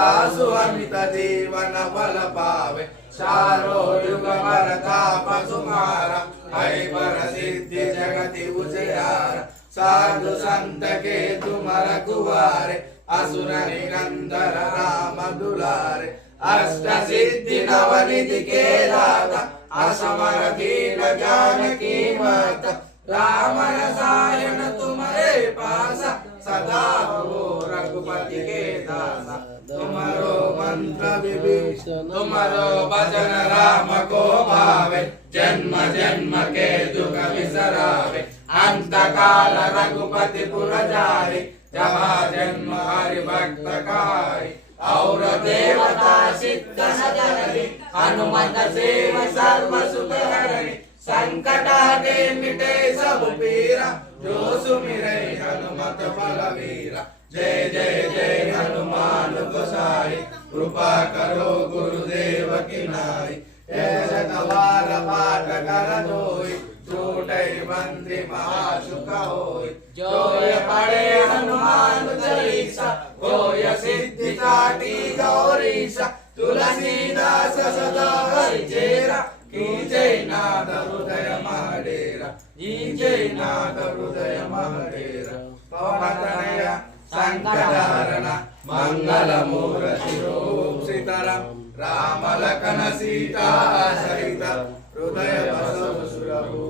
तासु अमित जीवन बल पावे चारो युग परताप सुमारा है पर सिद्धि जगति उजियार साधु संत के तुमर कुवारे असुर निरंतर राम दुलारे अष्ट सिद्धि नवनिधि के दाता असमर दीन ज्ञान की माता राम रसायन तुम्हारे पास सदा हो रघुपति के दासा तुम्हारो मंत्र विभीषण तुम्हारो भजन राम को भावे जन्म जन्म के दुख बिसरावे अंत काल रघुपति पुर जाए जहाँ जन्म हरि भक्त काई और देवता सिद्ध सजननि हनुमत सेव सर्व सुख हरनि संकट हटे मिटे सब पीरा जो सुमिरै हनुमत बलवीरा जय जय जय हनुमान गोसाई कृपा करो गुरुदेव की नाई ऐसा तवार पाठ कर जोई छूटे बंदी महासुख होई जो ये पढ़े हनुमान चालीसा वो ये सिद्धि साटी गौरीसा तुलसीदास सदा हरि चेरा कीजय नाद हृदय महडेरा कीजय नाद हृदय महडेरा पवनतनय संकटहरण मंगल मूर्ति सीताराम राम लखन सीता सहित हृदय बसव सुरभु